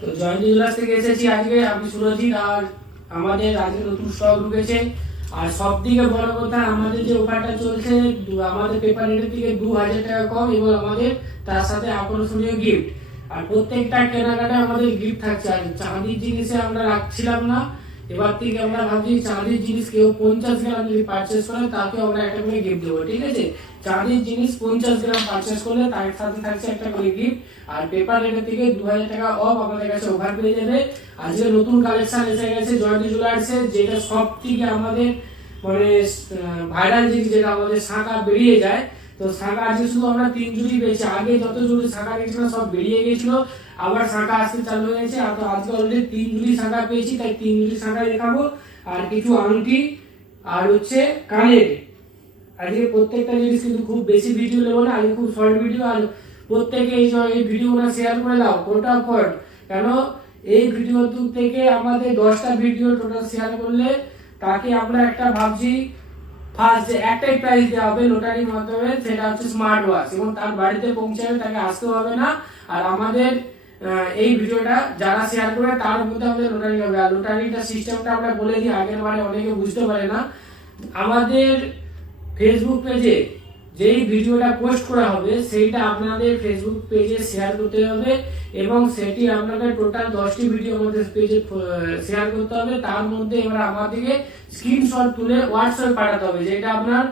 তো জয়ন্তী জুয়েলার্স থেকে এসেছি আজকে, আমি সুরজিৎ। আর আমাদের আজকে নতুন স্টক ঢুকেছে। আর সব থেকে বড় কথা, আমাদের যে অফারটা চলছে, আমাদের পেপার রেটের থেকে 2000 টাকা কম, এবং আমাদের তার সাথে আকর্ষণীয় গিফট। আর প্রত্যেকটা কেনাকাটায় আমাদের গিফট থাকছে। আর চাঁদির জিনিসে আমরা রাখছিলাম না, এবার থেকে আমরা ভাবছি চাঁদির জিনিস কেউ 50 গ্রাম যদি পারচেস করে তাকে আমরা একটা করে গিফট দেবো, ঠিক আছে? চাঁদির জিনিস 50 গ্রাম পারচেস করলে তার সাথে থাকছে একটা করে গিফট। আর পেপার রেটের থেকে 2000 টাকা অফ আমাদের কাছে অফার পেয়ে যাবে। আজকে নতুন কালেকশন এসে গেছে জয়ন্তী জুয়েলার্সে, যেটা সব থেকে আমাদের মানে ভাইরাল জিনিস, যেটা আমাদের শাঁখা বেরিয়ে যায়। তো শাঁখা আজকে শুধু আমরা 3 জুড়ি পেয়েছি, আগে যত জুড়ি শাঁখা গেছিল সব বেরিয়ে গেছিল, আবার শাঁখা আসতে চালু হয়ে গেছে। আর তো আজকে অলরেডি 3 জুড়ি শাঁখা পেয়েছি, তাই 3 জুড়ি শাঁখা দেখাবো। আর কিছু আংটি আর হচ্ছে কানের। আজকে প্রত্যেকটা জিনিস কিন্তু খুব বেশি ভিডিও নেবো না, আজকে খুব শর্ট ভিডিও। আর প্রত্যেকে এই ভিডিওটা শেয়ার করে দাও ফটাফট, কেন এই ভিডিও থেকে আমাদের 10টা ভিডিও টোটাল শেয়ার করলে তাকে আমরা একটা ভাবছি ফার্স্ট যে একটাই প্রাইস দেওয়া হবে লোটারির মাধ্যমে, সেটা হচ্ছে স্মার্ট ওয়াচ, এবং তার বাড়িতে পৌঁছাবে, তাকে আসতে হবে না। আর আমাদের এই ভিডিওটা যারা শেয়ার করে তার মধ্যে আমাদের লোটারি হবে। আর লোটারিটা সিস্টেমটা আমরা বলে দিই, আগের বারে অনেকে বুঝতে পারে না। আমাদের ফেসবুক পেজে যেই ভিডিওটা পোস্ট করা হবে সেইটা আপনাদের ফেসবুক পেজে শেয়ার করতে হবে, এবং সেটি আপনাকে টোটাল 10টি ভিডিও আমাদের পেজে শেয়ার করতে হবে। তার মধ্যে এবার আমাদেরকে স্ক্রিনশট তুলে হোয়াটসঅ্যাপে পাঠাতে হবে, যেটা আপনার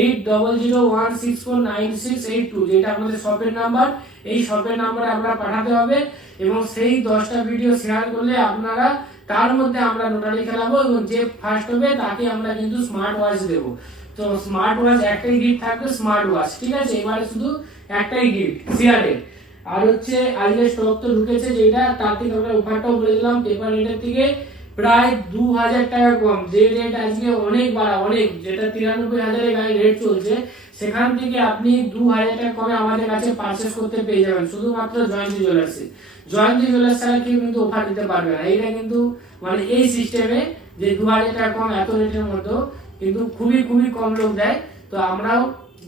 8001649682, যেটা আমাদের শপের নাম্বার। এই শপের নাম্বারে আমরা পাঠাতে হবে, এবং সেই 10টা ভিডিও শেয়ার করলে আপনারা তার মধ্যে আমরা নোটারি খেলাবো, এবং যে ফার্স্ট হবে তাকে আমরা কিন্তু স্মার্ট ওয়াচ দেবো। তো স্মার্ট ওয়াচ একটাই গিফট থাকবে, স্মার্ট ওয়াচ, ঠিক আছে? এবারে শুধু একটাই গিফট শেয়ারের। আর হচ্ছে আজকে স্টক তো ঢুকেছে, যেটা তার থেকে আমরা অফারটাও বলে দিলাম, পেপার রেটের থেকে প্রায় 2000 টাকা কম। যে রেট আজকে অনেক বাড়া, অনেক, যেটা 93,000 গায়ে রেট চলছে, সেখান থেকে আপনি 2000 টাকা কমে আমাদের কাছে পারচেস করতে পেয়ে যাবেন, শুধুমাত্র জয়ন্তী জুয়েলার্সে। জয়ন্তী জুয়েলার্স ছাড়া কেউ কিন্তু অফার দিতে পারবে না। এইটা কিন্তু মানে এই সিস্টেমে যে 2000 টাকা কম এত রেটের মধ্যে কিন্তু খুবই খুবই কম লোক দেয়। তো আমরাও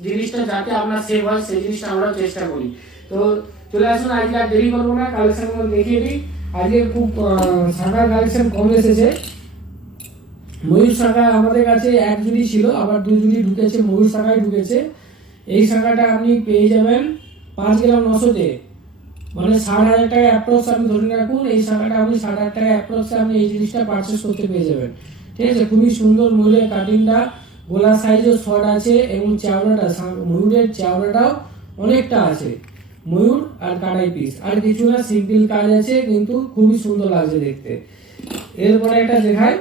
জিনিসটা যাতে আপনার সেভ হয় সেই জিনিসটা আমরাও চেষ্টা করি। তো চলে আসুন, আজকে আর দেরি করবো না, কালেকশন দেখিয়ে দিই। আজকে খুব শাখার কালেকশন কম এসেছে। ময়ূর শাখা আমাদের কাছে 1 জুড়ি ছিল, আবার 2 জুড়ি ঢুকেছে, ময়ূর শাখায় ঢুকেছে। এই শাখাটা আপনি পেয়ে যাবেন 5 গ্রাম 900-তে, মানে 60,000 টাকা অ্যাপ্রক্স আপনি ধরে রাখুন। এই শাখাটা আপনি 60,000 টাকা অ্যাপ্রক্সে আপনি এই জিনিসটা পারচেস করতে পেয়ে যাবেন, ঠিক আছে? খুবই সুন্দর ময়ূরের কাটিংটা, গোলা সাইজও শর্ট আছে, এবং চাওড়াটা ময়ূরের চাওড়াটাও অনেকটা আছে। ময়ূর আর কাটাই পিস, আর কিছু না সিম্পল কাজ আছে, কিন্তু খুবই সুন্দর লাগছে দেখতে। এরপরে একটা দেখায়,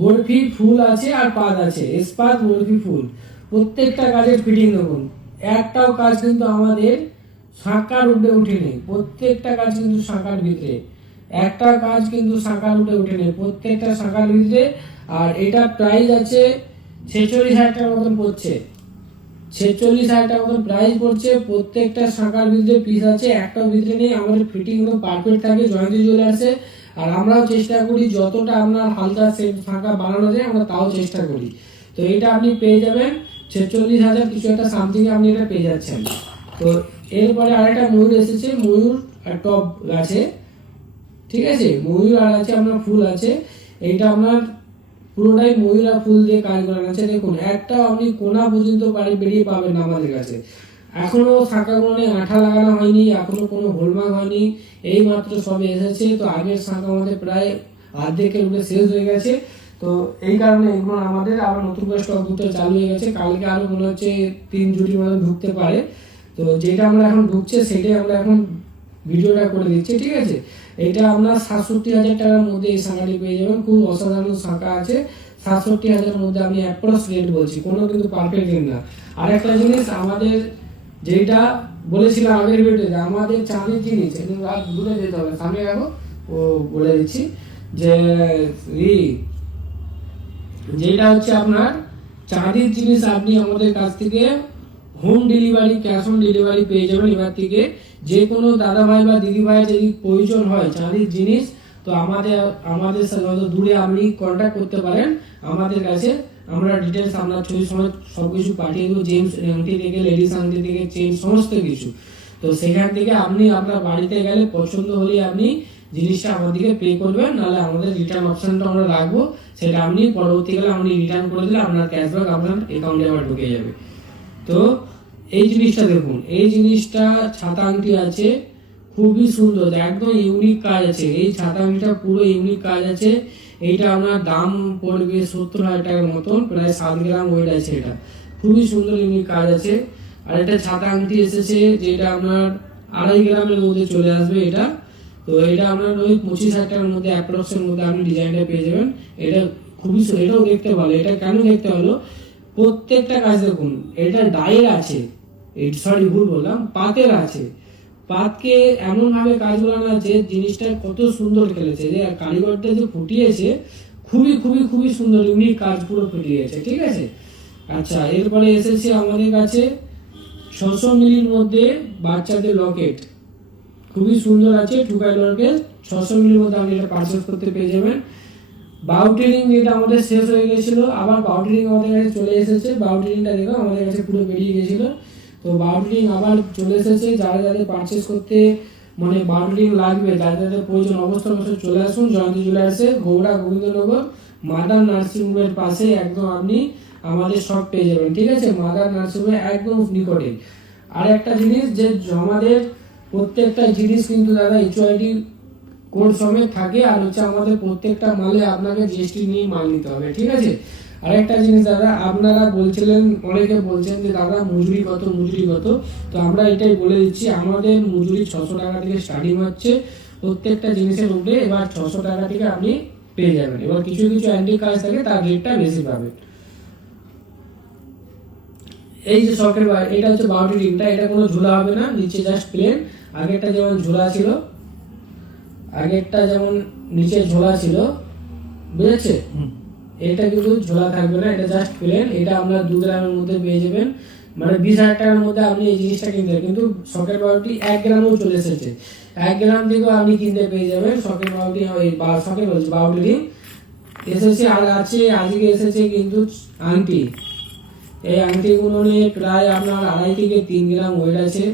বরফি ফুল আছে আর পাত আছে, ইস্পাত বরফি ফুল। প্রত্যেকটা কাজের ফিটিং দেখুন, একটাও কাজ কিন্তু আমাদের শাঁখার উপরে উঠে নেই, প্রত্যেকটা কাজ কিন্তু শাঁখার ভিতরে, একটা কাজ কিন্তু শাঁখার উপরে উঠে নেই, প্রত্যেকটা শাঁখার ভিতরে। আর এটা প্রাইস আছে 46,000 টাকার মতন পড়ছে, 46,000 টাকার মতন প্রাইস পড়ছে। প্রত্যেকটা শাঁখার ভিতরে পিস আছে, একটাও ভিতরে নেই। আমাদের ফিটিং গুলো পারফেক্ট থাকে জয়ন্তী জুয়েলার্সে। আর আমরাও চেষ্টা করি যতটা আপনার হালকা শাঁখা বানানো যায় আমরা তাও চেষ্টা করি। তো এটা আপনি পেয়ে যাবেন 46,000 কিছু একটা সামথিং আপনি এটা পেয়ে যাচ্ছেন। তো এরপরে আরেকটা ময়ূর এসেছে, ময়ূর আর টপ গাছে, ঠিক আছে? ময়ূর আর আছে আপনার ফুল আছে, এইটা আপনার পুরোটাই ময়ূর আর ফুল দিয়ে কাজ করানো আছে। দেখুন একটাও আপনি কোনা পর্যন্ত বেরিয়ে পাবেন না আমাদের কাছে। এখনো শাঁখাগুলো আঠা লাগানো হয়নি, এখনো কোনো হোলমার্ক হয়নি, এই মাত্র সবে এসেছে। তো আগের শাঁখা আমাদের প্রায় অর্ধেকের উপরে শেষ হয়ে গেছে। তো এই কারণে এগুলো আমাদের আবার নতুন করে স্টক ঢুকতে চালু হয়ে গেছে। কালকে আরো মনে হচ্ছে 3 জুটি মতো ঢুকতে পারে। তো যেটা আমরা এখন ঢুকছে সেটাই আমরা এখন ভিডিওটা করে দিচ্ছি, ঠিক আছে? এটা আপনার 67,000 টাকার মধ্যে এই শাঁখাটি পেয়ে যাবেন। খুব অসাধারণ শাঁখা আছে, 67,000 মধ্যে আমি অ্যাপ্রক্স রেট বলছি, কোনো কিন্তু পারফেক্ট রেট না। আর একটা জিনিস আমাদের যেটা বলেছিলাম আগের ভিডিওতে, আমাদের চাঁদির জিনিস আর দূরে যেতে হবে, সামনে রাখো, ও বলে দিচ্ছি যে যেটা হচ্ছে আপনার চাঁদির জিনিস আপনি আমাদের কাছ থেকে home delivery, cash on delivery পেয়ে যাবেন। এবার থেকে যে কোনো দাদা ভাই বা দিদি ভাই যদি প্রয়োজন হয় চাঁদির জিনিস, তো আমাদের সাথে দূরে আপনি কন্ট্যাক্ট করতে পারেন আমাদের কাছে। আমরা ডিটেলস আপনার ছবি সময় সবকিছু পাঠিয়ে দেবো, জেন্টস আংটি থেকে লেডিস আংটি থেকে চেন সমস্ত কিছু। তো সেখান থেকে আপনি আপনার বাড়িতে গেলে পছন্দ হলে আপনি জিনিসটা আমাদেরকে পে করবেন, নাহলে আমাদের রিটার্ন অপশনটা আমরা রাখবো, সেটা আপনি পরবর্তীকালে আপনি রিটার্ন করে দিলে আপনার ক্যাশব্যাক আপনার অ্যাকাউন্টে আবার ঢুকে যাবে। তো এই জিনিসটা দেখুন, এই জিনিসটা ছাতা আংটি আছে, খুবই সুন্দর, একদম ইউনিক কাজ আছে। এই ছাতা আংটিটা পুরো ইউনিক কাজ আছে। এইটা আপনার দাম পড়বে 70,000 টাকার মতন, প্রায় 7 গ্রাম ওয়েট আছে। এটা খুবই সুন্দর ইউনিক কাজ আছে। আর একটা ছাতা আংটি এসেছে যেটা আপনার 2.5 গ্রামের মধ্যে চলে আসবে এটা। তো এটা আপনার ওই 25,000 টাকার মধ্যে অ্যাপ্রক্সের মধ্যে আপনি ডিজাইনটা পেয়ে যাবেন। এটা খুবই এটাও দেখতে ভালো। এটা কেন দেখতে ভালো, প্রত্যেকটা কাজ দেখুন, এটা ডায়ের আছে, সরি ভুল বললাম, পাতের আছে। পাতকে এমন ভাবে কাজ করানো আছে, জিনিসটা কত সুন্দর খেলেছে, যে কারিগরটা যে ফুটিয়েছে খুবই খুবই খুবই সুন্দর ইউনিক কাজ পুরো ফুটিয়েছে, ঠিক আছে। আচ্ছা, এরপরে এসেছে আমাদের কাছে 600 মিলির মধ্যে বাচ্চাদের লকেট, খুবই সুন্দর আছে, টুকাই লকেট 600 মিলির মধ্যে আপনি এটা পারচেস করতে পেয়ে যাবেন। বাউটি রিং যেটা আমাদের শেষ হয়ে গেছিল, আবার বাউটি রিং আমাদের কাছে চলে এসেছে। বাউটি রিংটা দেখো আমাদের কাছে পুরো বেরিয়ে গেছিল, তো বাউটি রিং আবার চলে এসেছে। যারা যাদের পারচেস করতে মানে বাউটি রিং লাগবে, যাদের যাদের প্রয়োজন, অবশ্যই চলে আসুন জয়ন্তী জুয়েলার্সে, গৌড়া গোবিন্দনগর মাদার নার্সিংহোমের পাশে একদম আপনি আমাদের সব পেয়ে যাবেন, ঠিক আছে। মাদার নার্সিংহোমের একদম নিকটে। আর একটা জিনিস, যে আমাদের প্রত্যেকটা জিনিস কিন্তু দাদা এইচওআইডি কোড সমেত থাকে, আর হচ্ছে আমাদের প্রত্যেকটা মালে আপনাকে জিএসটি নিয়ে মাল নিতে হবে, ঠিক আছে। আরেকটা জিনিস দাদা, আপনারা বলছিলেন, অনেকে বলছেন যে দাদা মজুরি কত, মজুরি কত, তো আমরা এটাই বলে দিচ্ছি, আমাদের মজুরি 600 টাকা থেকে স্টার্টিং হচ্ছে প্রত্যেকটা জিনিসের উপরে। এবার 600 টাকা থেকে আপনি পেয়ে যাবেন। এবার কিছু কিছু অ্যান্টিক কাজ থাকে, তার রেটটা বেশি পাবেন। এই যে শখের, এটা হচ্ছে বাউটি রিংটা, এটা কোনো ঝোলা হবে না, নিচে জাস্ট প্লেন। আগেরটা যেমন ঝোলা ছিল, আগেরটা যেমন নিচে ঝোলা ছিল, বুঝেছে, এটা কিন্তু ঝোলা থাকবে না, এটা জাস্ট প্লেন। এটা আপনার 2 গ্রামের মধ্যে পেয়ে যাবেন, মানে 20,000 টাকার মধ্যে আপনি এই জিনিসটা কিনতে। কিন্তু শখের বাউটি 1 গ্রামও চলে এসেছে, 1 গ্রাম থেকেও আপনি কিনতে পেয়ে যাবেন শখের বাউটি। শখের বলছি বাউটি রিং এসেছে। আর আছে আজকে এসেছে কিন্তু আংটি। এই আংটিগুলো নিয়ে প্রায় আপনার 2.5 থেকে 3 গ্রাম ওয়েট আছে।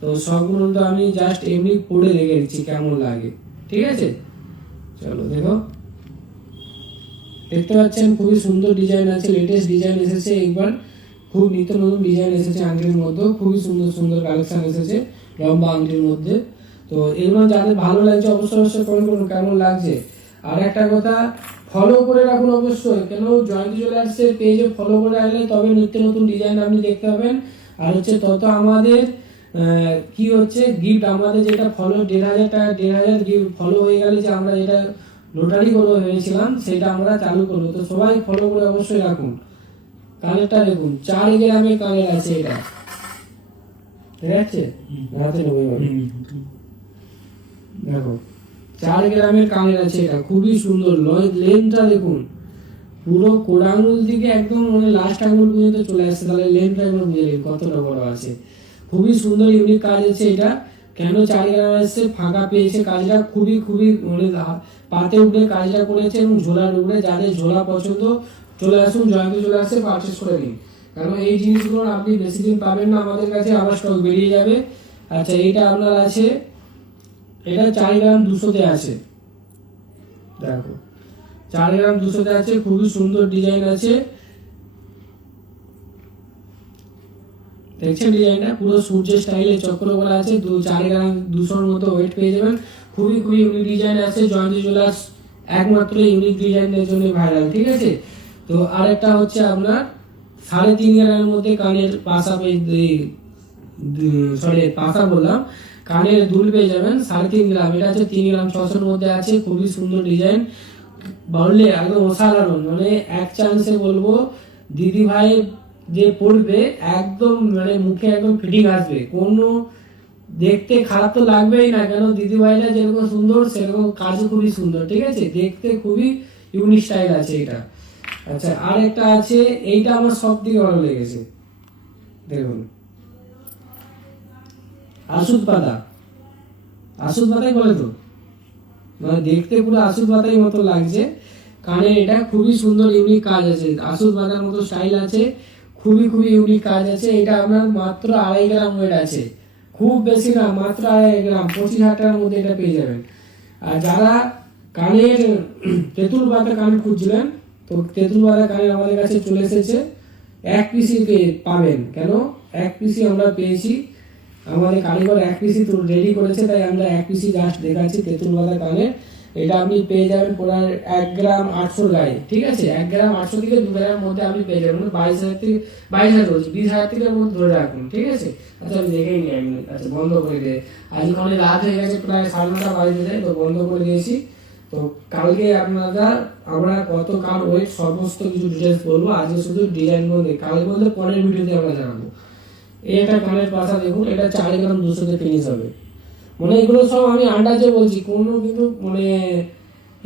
তো সবগুলো তো আমি জাস্ট এমনি পড়ে রেখে দিচ্ছি কেমন লাগে, ঠিক আছে। চলো দেখো, দেখতে পাচ্ছেন খুবই সুন্দর ডিজাইন আছে, লেটেস্ট ডিজাইন এসেছে একবার, খুব নিত্য নতুন ডিজাইন এসেছে আংটির মধ্যে, খুবই সুন্দর সুন্দর কালেকশন এসেছে লম্বা আংটির মধ্যে। তো এগুলো যাদের ভালো লাগছে অবশ্যই কমেন্ট করুন কেমন লাগছে। আর একটা কথা, ফলো করে রাখুন অবশ্যই, কেন জয়ন্তী জুয়েলার্সের পেজে ফলো করে রাখলে তবে নিত্য নতুন ডিজাইন আপনি দেখতে পাবেন। আর হচ্ছে তত আমাদের কি হচ্ছে গিফট, আমাদের যেটা ফলো 1,500 টাকা, 1,500 গিফট ফলো হয়ে গেলে যে আমরা যেটা লোটারি করে ভেবেছিলাম সেটা আমরা চালু করবো। তো সবাই ফলো করে অবশ্যই রাখুন। কানেরটা দেখুন, 4 গ্রামের কানের আছে এটা, ঠিক আছে। দেখো 4 গ্রামের কানের আছে এটা, খুবই সুন্দর। লেন্থটা দেখুন, পুরো কোড়া আঙুল থেকে একদম মানে লাস্ট আঙুল পর্যন্ত চলে আসছে, তাহলে লেন্থটা একবার বুঝে নিন কতটা বড় আছে। খুবই সুন্দর ইউনিক কাজ আছে এটা। কেন 4 গ্রাম আসছে, ফাঁকা পেয়েছে কাজটা, খুবই খুবই মানে পাতে উপরে কাজটা করেছে এবং ঝোলার উপরে। যাদের ঝোলা পছন্দ চলে আসুন জয়ন্তী চলে আসছে, পারচেস করে নিন, কারণ এই জিনিসগুলো আপনি বেশি দিন পাবেন না আমাদের কাছে, আবার স্টক বেরিয়ে যাবে। আচ্ছা, এইটা আপনার আছে, এটা 4 গ্রাম 200-তে আছে, দেখো 4 গ্রাম 200-তে আছে, খুবই সুন্দর ডিজাইন আছে, দেখছেন ডিজাইনটা পুরো সূর্য স্টাইলে চক্র করা আছে। 4 গ্রাম 200-র মতো ওয়েট পেয়ে যাবেন। খুবই খুবই ইউনিক ডিজাইন আছে। জয়ন্তী জুয়েলার্স একমাত্র ইউনিক ডিজাইনের জন্য ভাইরাল, ঠিক আছে। তো আরেকটা হচ্ছে আপনার 3.5 গ্রামের মধ্যে কানের পাশা পাশা বললাম, কানের দুল পেয়ে যাবেন 3.5 গ্রাম। এটা হচ্ছে 3 গ্রাম 600-র মধ্যে আছে, খুবই সুন্দর ডিজাইন, বললে একদম অসাধারণ। মানে এক চান্সে বলবো দিদি ভাই যে পড়বে একদম মানে মুখে একদম ফিটিং আসবে, কোনো দেখতে খারাপ তো লাগবেই না, কেন দিদি ভাইরা যেরকম সুন্দর সেরকম কাজও খুবই সুন্দর, ঠিক আছে। দেখতে খুবই ইউনিক স্টাইল আছে এটা। আচ্ছা, আর একটা আছে, এইটা আমার সব থেকে ভালো লেগেছে, দেখুন আসুদ পাতা, আসুদ পাতাই বলে তো, মানে দেখতে পুরো আসুদ পাতাই মতো লাগছে। কানে এটা খুবই সুন্দর ইউনিক কাজ আছে, আসুদ পাতার মতো স্টাইল আছে, খুবই খুবই ইউনিক কাজ আছে। এটা আপনার মাত্র 2.5 গ্রাম ওয়েট আছে, খুব বেশি না, মাত্র 1 গ্রাম, 25,000 টাকার মধ্যে এটা পেয়ে যাবেন। আর যারা কানের তেঁতুল পাতা কান খুঁজছিলেন, তো তেঁতুল পাতা কানের আমাদের কাছে চলে এসেছে, 1 পিসি পাবেন। কেন 1 পিসি আমরা পেয়েছি, আমাদের কারিগর 1 পিসি তো রেডি করেছে, তাই আমরা 1 পিসি জাস্ট দেখাচ্ছি তেঁতুল পাতা কানের। এটা আপনি পেয়ে যাবেন প্রায় 1 গ্রাম 800 গায়ে, ঠিক আছে? 1 গ্রাম 800 থেকে 2 গ্রামের মধ্যে আপনি পেয়ে যাবেন, 22,000 থেকে 22,000 বলছি, 20,000 থেকে মধ্যে ধরে রাখুন, ঠিক আছে? আচ্ছা আমি দেখেই নিই আমি, আচ্ছা বন্ধ করে দিয়ে, আজ ওখানে রাত হয়ে গেছে, প্রায় 9:30 বাজে যায়, তো বন্ধ করে দিয়েছি। তো কালকে আমরা কত কার ওয়েট সমস্ত কিছু ডিটেলস বলবো, আজকে শুধু ডিজাইন গুলো দেখ, কালকে বলতে পরের ভিডিওতে আমরা জানাবো। এটা কানের পাশা দেখুন, এটা 4 গ্রাম 200 তে ফিনিশ হবে। মানে এগুলো সব আমি আন্দাজে বলছি, কোনো কিন্তু মানে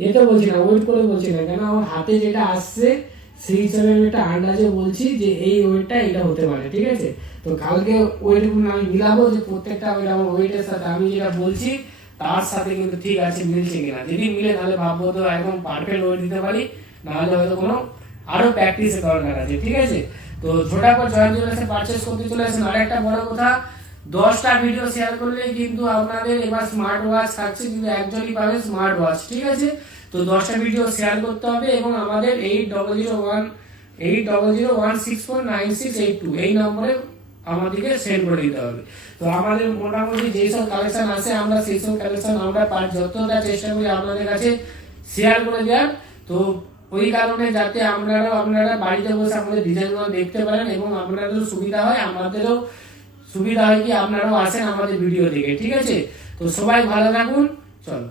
এটা বলছি না, ওয়েট করে বলছি না, কেন আমার হাতে যেটা আসছে সেই হিসাবে আমি একটা আন্দাজে বলছি যে এই ওয়েটটা এটা হতে পারে, ঠিক আছে? তো কালকে ওয়েটগুলো আমি মিলাবো, যে প্রত্যেকটা ওয়েট আমার ওয়েটের সাথে আমি যেটা বলছি তার সাথে কিন্তু ঠিক আছে, মিলছে কিনা। যদি মিলে তাহলে ভাববো তো একদম পারফেক্ট ওয়েট দিতে পারি, নাহলে হয়তো কোনো আরো প্র্যাকটিসের দরকার আছে, ঠিক আছে? তো ঝোটাপট জয়েন্ট জুয়েলার্সে পারচেস করতে চলে আসেন। আর একটা বড় কথা, 10টা ভিডিও শেয়ার করলেই কিন্তু আপনাদের এবার স্মার্ট ওয়াচ থাকছে, কিন্তু একজনই পাবে স্মার্ট ওয়াচ, ঠিক আছে? তো 10টা ভিডিও শেয়ার করতে হবে এবং আমাদের 8001649682 এই নম্বরে আমাদেরকে সেন্ড করে দিতে হবে। তো আমাদের মোটামুটি যেসব কালেকশন আছে আমরা সেই সব কালেকশন আমরা যতটা চেষ্টা করি আপনাদের কাছে শেয়ার করে দেওয়ার। তো ওই কারণে যাতে আপনারা বাড়িতে বসে আমাদের ডিজাইনগুলো দেখতে পারেন এবং আপনাদেরও সুবিধা হয়, আমাদেরও সুবিধা হয় কি আপনারাও আসেন আমাদের ভিডিও দেখে, ঠিক আছে? তো সবাই ভালো থাকুন, চলো।